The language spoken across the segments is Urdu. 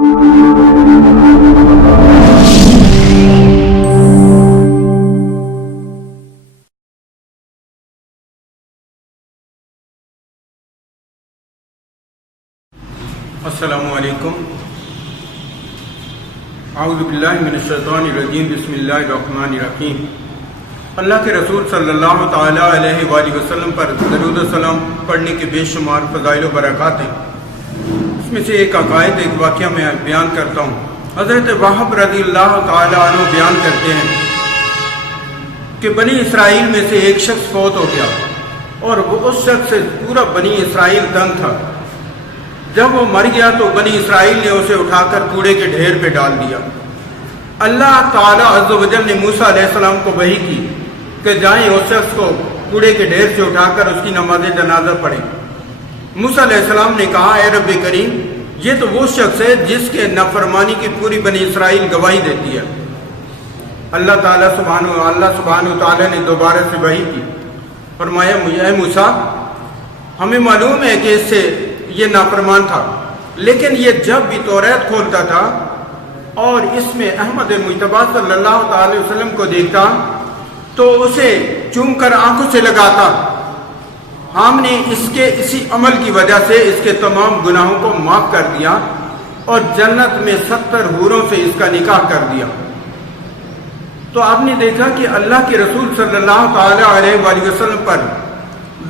السلام علیکم. اعوذ باللہ من الشیطان الرجیم. بسم اللہ الرحمن الرحیم. اللہ کے رسول صلی اللہ تعالیٰ علیہ وآلہ وسلم پر درود و سلام پڑھنے کے بے شمار فضائل و برکات ہیں. اس میں سے ایک عقائد، ایک واقعہ میں بیان کرتا ہوں. حضرت وہب رضی اللہ تعالیٰ عنہ بیان کرتے ہیں کہ بنی اسرائیل میں سے ایک شخص فوت ہو گیا اور وہ اس شخص سے پورا بنی اسرائیل تنگ تھا. جب وہ مر گیا تو بنی اسرائیل نے اسے اٹھا کر کوڑے کے ڈھیر پہ ڈال دیا. اللہ تعالیٰ عز و جل نے موسیٰ علیہ السلام کو وحی کی کہ جائیں اس شخص کو کوڑے کے ڈھیر سے اٹھا کر اس کی نماز جنازہ پڑھیں. موسیٰ علیہ السلام نے کہا، اے رب کریم، یہ تو وہ شخص ہے جس کے نافرمانی کی پوری بنی اسرائیل گواہی دیتی ہے. اللہ سبحانہ تعالیٰ نے دوبارہ سے وحی کی. فرمایا، اے موسیٰ، ہمیں معلوم ہے کہ اس سے یہ نافرمان تھا، لیکن یہ جب بھی توریت کھولتا تھا اور اس میں احمد مجتبیٰ صلی اللہ تعالی وسلم کو دیکھتا تو اسے چوم کر آنکھوں سے لگاتا. ہم نے اسی عمل کی وجہ سے اس کے تمام گناہوں کو معاف کر دیا اور جنت میں 70 حوروں سے اس کا نکاح کر دیا. تو آپ نے دیکھا کہ اللہ کے رسول صلی اللہ تعالی علیہ وآلہ وسلم پر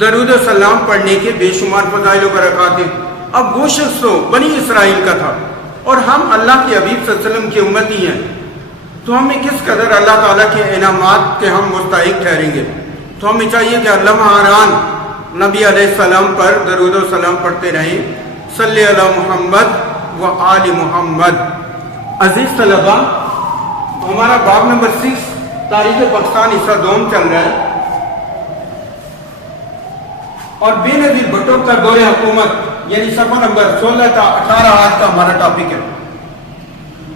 درود و سلام پڑھنے کے بے شمار فضائل و برکات ہیں. اب وہ شخص تو بنی اسرائیل کا تھا اور ہم اللہ کے حبیب صلی اللہ علیہ وسلم کی امتی ہیں، تو ہمیں کس قدر اللہ تعالیٰ کے انعامات کے ہم مستحق ٹھہریں گے. تو ہمیں چاہیے کہ اللہ آران نبی علیہ السلام پر درود و سلام پڑھتے رہیں. صلی علی محمد و آل محمد. عزیز طلبہ، ہمارا باب نمبر 6 تاریخ پاکستان حصہ دوم چل رہا ہے اور بے نظیر بھٹو کا دور حکومت یعنی صفحہ نمبر 16 تا 18 آج کا ہمارا ٹاپک ہے.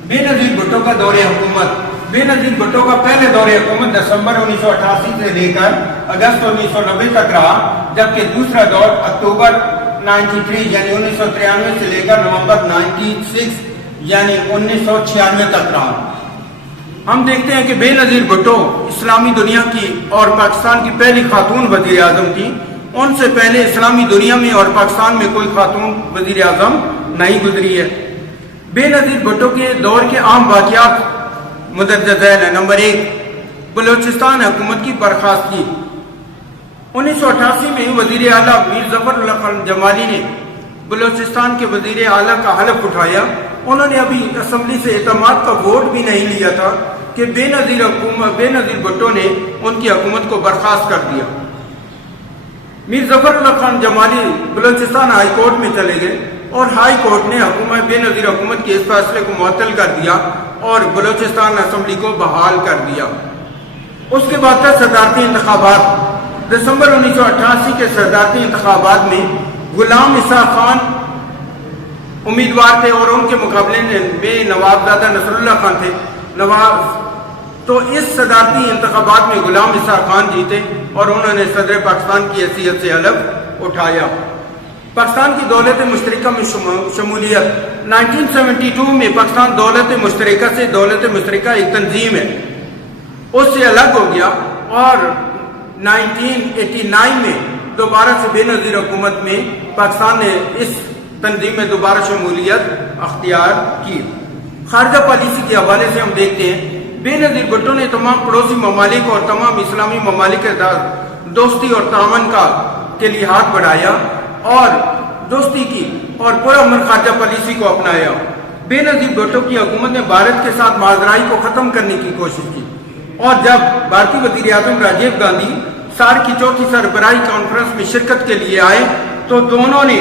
بے نظیر بھٹو کا دور حکومت. بے نظیر بھٹو کا پہلے دور حکومت دسمبر 1988 سے لے کر اگست 1990 تک رہا، جبکہ دوسرا دور اکتوبر 93 یعنی 1993 سے لے کر نومبر 96 یعنی 1996 تک رہا. ہم دیکھتے ہیں کہ بے نظیر بھٹو اسلامی دنیا کی اور پاکستان کی پہلی خاتون وزیر اعظم تھی. ان سے پہلے اسلامی دنیا میں اور پاکستان میں کوئی خاتون وزیر اعظم نہیں گزری ہے. بے نظیر بھٹو کے دور کے عام واقعات مدرجہ ذیل ہیں. نمبر 1، بلوچستان حکومت کی برخاستگی. 1988 میں وزیر اعلیٰ میر ظفر اللہ خان جمالی نے بلوچستان کے وزیر اعلیٰ کا حلف اٹھایا. انہوں نے ابھی اسمبلی سے اعتماد کا ووٹ بھی نہیں لیا تھا کہ بے نظیر بھٹو نے ان کی حکومت کو برخاست کر دیا. میر ظفر اللہ خان جمالی بلوچستان ہائی کورٹ میں چلے گئے اور ہائی کورٹ نے بے نظیر حکومت کے اس فیصلے کو معطل کر دیا اور بلوچستان اسمبلی کو بحال کر دیا. اس کے بعد تھا صدارتی انتخابات. دسمبر 1988 کے صدارتی انتخابات میں غلام اسحاق خان امیدوار تھے اور ان کے مقابلے میں نوابزادہ نصر اللہ خان تھے. تو اس صدارتی انتخابات میں غلام اسحاق خان جیتے اور انہوں نے صدر پاکستان کی حیثیت سے حلف اٹھایا. پاکستان کی دولت مشترکہ میں شمولیت. 1972 میں پاکستان دولت مشترکہ سے دولت مشترکہ ایک تنظیم ہے، اس سے الگ ہو گیا اور 1989 میں دوبارہ سے بے نظیر حکومت میں پاکستان نے اس تنظیم میں دوبارہ شمولیت اختیار کی. خارجہ پالیسی کے حوالے سے ہم دیکھتے ہیں بے نظیر بھٹو نے تمام پڑوسی ممالک اور تمام اسلامی ممالک کے ساتھ دوستی اور تعاون کے لیے ہاتھ بڑھایا اور دوستی کی اور پرامن خارجہ پالیسی کو اپنایا. بے نظیر بھٹو کی حکومت نے بھارت کے ساتھ مازرائی کو ختم کرنے کی کوشش کی اور جب بھارتی وزیر اعظم راجیو گاندھی سار کی چوتھی سربراہی کانفرنس میں شرکت کے لیے آئے تو دونوں نے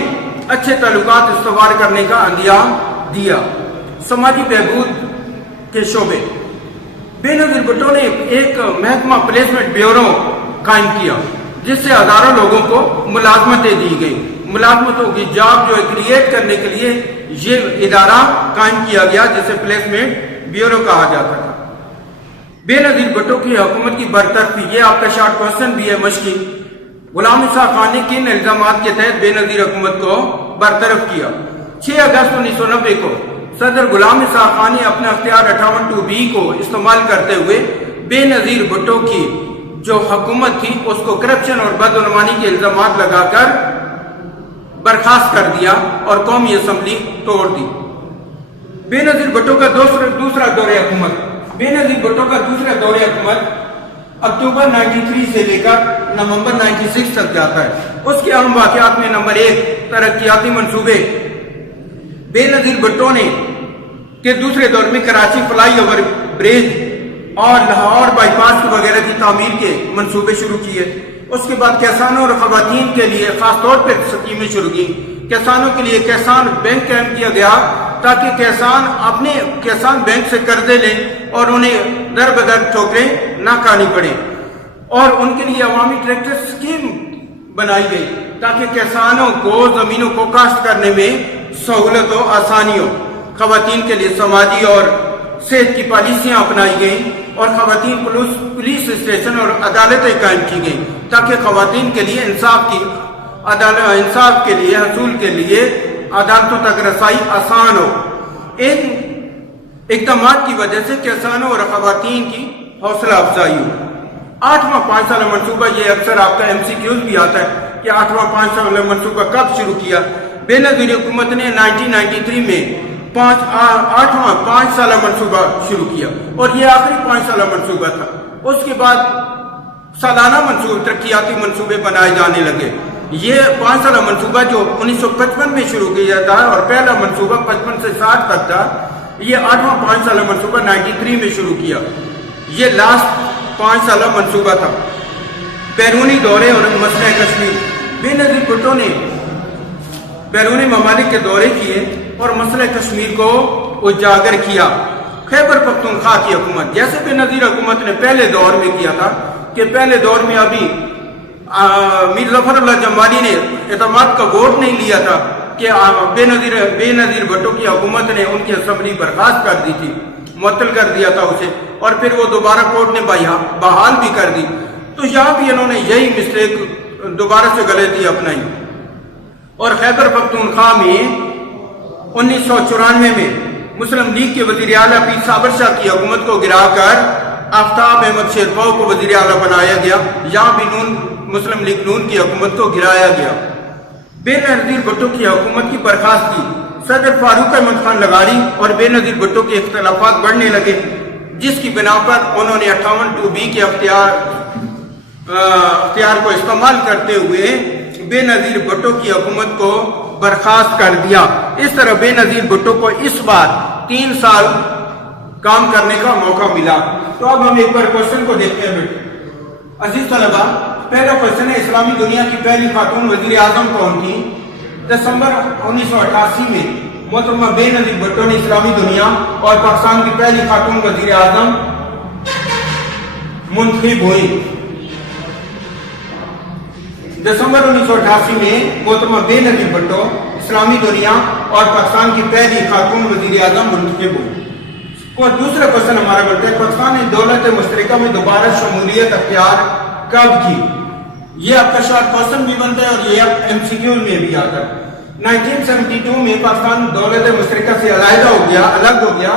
اچھے تعلقات استوار کرنے کا عندیہ دیا. سماجی بہبود کے شعبے. بے نظیر بھٹو نے ایک محکمہ پلیسمنٹ بیورو قائم کیا جس سے ہزاروں لوگوں کو ملازمتیں دی گئی. ملازمتوں کی جاب جو کریٹ کرنے کے لیے یہ ادارہ قائم کیا گیا جسے پلیسمنٹ بیورو کہا جاتا تھا. بے نظیر بھٹو کی حکومت کی برطرفی، یہ آپ کا شارٹ کوشچن بھی ہے مشکی. غلام اسحاق خان نے کن الزامات کے تحت بے نظیر حکومت کو برطرف کیا؟ 6 اگست 1990 کو صدر غلام اسحاق خان نے اپنا اختیار 58(2)B کو استعمال کرتے ہوئے بے نظیر بھٹو کی جو حکومت تھی اس کو کرپشن اور بدعنوانی کے الزامات لگا کر برخاست کر دیا اور قومی اسمبلی توڑ دی۔ بے نظیر بھٹو کا دوسرا دور حکومت بے نظیر بھٹو کا دوسرا دور حکومت اکتوبر 93 سے لے کر نومبر 96 تک جاتا ہے۔ اس کے اہم واقعات میں نمبر 1 ترقیاتی منصوبے۔ بے نظیر بھٹو نے کے دوسرے دور میں کراچی فلائی اوور بریج اور لاہور بائی پاس وغیرہ کی تعمیر کے منصوبے شروع کیے۔ اس کے بعد کسانوں اور خواتین کے لیے خاص طور پر اسکیمیں شروع کی۔ کسانوں کے لیے کسان بینک قائم کیا گیا تاکہ کسان بینک سے قرضے لیں اور انہیں در بدر ٹھوکریں نہ کھانی پڑے، اور ان کے لیے عوامی ٹریکٹر اسکیم بنائی گئی تاکہ کسانوں کو زمینوں کو کاشت کرنے میں سہولت و آسانی ہو۔ خواتین کے لیے سماجی اور صحت کی پالیسیاں اپنائی گئیں اور خواتین پولیس اسٹیشن اور عدالتیں قائم کی گئیں تاکہ خواتین کے لیے انصاف کے لیے حصول کے لیے عدالتوں تک رسائی آسان ہو۔ ان اقدامات کی وجہ سے کسانوں اور خواتین کی حوصلہ افزائی ہو۔ 8واں 5 سالہ منصوبہ، یہ اکثر آپ کا MCQs بھی آتا ہے کہ 8واں 5 سالہ منصوبہ کب شروع کیا۔ بے نظیر حکومت نے 1993 میں 8واں 5 سالہ منصوبہ شروع کیا اور یہ آخری 5 سالہ منصوبہ تھا۔ اس کے بعد سالانہ ترقیاتی منصوبے بنائے جانے لگے۔ یہ 5 سالہ منصوبہ جو 1955 میں شروع کیا تھا اور پہلا منصوبہ 55 سے 60 تک تھا، یہ 8واں 5 سالہ منصوبہ 93 میں شروع کیا۔ یہ لاسٹ 5 سالہ منصوبہ تھا۔ بیرونی دورے اور مسئلہ کشمیر۔ بے نظیر بھٹو نے بیرونی ممالک کے دورے کیے اور مسئلہ کشمیر کو اجاگر کیا۔ خیبر پختونخوا کی حکومت، جیسے بے نظیر حکومت نے پہلے دور میں کیا تھا کہ پہلے دور میں ابھی میر ظفر اللہ جمالی نے اعتماد کا ووٹ نہیں لیا تھا کہ بے نظیر بھٹو کی حکومت نے ان کی اسمبلی برخاست کر دی تھی، معطل کر دیا تھا اسے، اور پھر وہ دوبارہ کورٹ نے بحال بھی کر دی۔ تو یہاں بھی انہوں نے یہی مسٹیک دوبارہ سے غلطی اپنائی اور خیبر پختونخوا میں 1994 میں مسلم لیگ کے وزیر اعلیٰ پیر صابر شاہ کی حکومت کو گرا کر آفتاب احمد شیرپاؤ کو وزیر اعلیٰ بنایا گیا۔ یہاں بھی مسلم لیگ نون کی حکومت کو گرایا گیا۔ بے نظیر بھٹو کی حکومت کی برخاست کی۔ صدر فاروق احمد خان لغاری اور بے نظیر بھٹو کے اختلافات بڑھنے لگے، جس کی بنا پر انہوں نے 58(2)B کے اختیار کو استعمال کرتے ہوئے بے نظیر بھٹو کی حکومت کو برخاست کر دیا۔ اس طرح بے نظیر بھٹو کو اس بار 3 سال کام کرنے کا موقع ملا۔ تو اب ہم ایک بار کوشچن کو دیکھتے ہیں بیٹے۔ عزیز طلبہ، پہلا کوشچن ہے اسلامی دنیا کی پہلی خاتون وزیر اعظم کون تھی؟ دسمبر 1988 میں محترمہ بے نظیر بھٹو نے اسلامی دنیا اور پاکستان کی پہلی خاتون وزیر اعظم منتخب ہوئی۔ دسمبر 1988 میں محترمہ بے نظیر بھٹو اسلامی دنیا اور پاکستان کی پہلی خاتون وزیر اعظم منتخب ہوئی۔ اور دوسرا کوشچن ہمارا بنتا ہے دولت دولت مشترکہ میں دوبارہ شمولیت اختیار کب کی؟ یہ آپ کا شارٹ کوشچن بھی بنتا ہے اور یہ MCQ میں بھی آتا ہے۔ 1972 میں پاکستان دولت مشترکہ سے الگ ہو گیا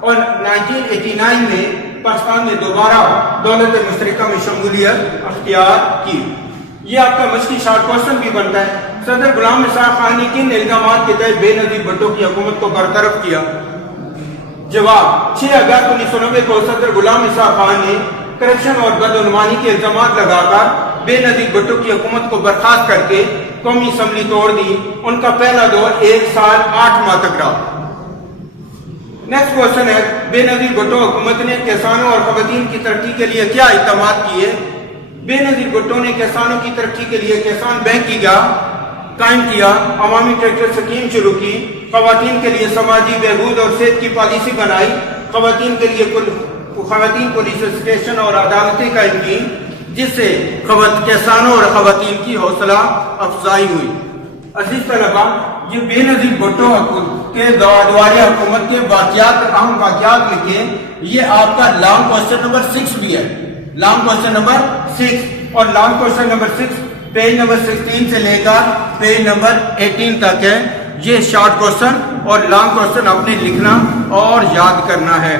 اور 1989 میں پاکستان نے دوبارہ دولت مشترکہ میں شمولیت اختیار کی۔ یہ آپ کا مشقی شارٹ کوشچن بھی بنتا ہے۔ صدر غلام اسحاق خان نے کن الزامات کے تحت بے نظیر بھٹو کی حکومت کو برطرف کیا؟ جواب: 6 اگست 1990 کو صدر غلام اسحاق خان نے کرپشن اور بدعنوانی کے الزامات لگا کر بے نظیر بھٹو کی حکومت کو برخاست کر کے قومی اسمبلی توڑ دی۔ ان کا پہلا دور 1 سال 8 ماہ تک رہا۔ نیکسٹ کوشچن ہے بے نظیر بھٹو حکومت نے کسانوں اور خواتین کی ترقی کے لیے کیا اقدامات کیے؟ بے نظیر بھٹو نے کسانوں کی ترقی کے لیے کسان بینک قائم کیا، عوامی ٹریکٹر اسکیم شروع کی، خواتین کے لیے سماجی بہبود اور صحت کی پالیسی بنائی، خواتین کے لیے خواتین پولیس اسٹیشن اور عدالتیں قائم کی، جس سے کسانوں اور خواتین کی حوصلہ افزائی ہوئی۔ عزیز طلبہ، یہ بے نظیر بھٹو کے دوارے حکومت کے اہم واقعات لکھے۔ یہ آپ کا لانگ کوشچن نمبر 6 بھی ہے، لانگ کوشچن نمبر 6، اور long question number 6 page number 16 سے لے کر پیج نمبر 18 تک ہے۔ یہ شارٹ کوشچن اور لانگ کوشچن آپ نے لکھنا اور یاد کرنا ہے۔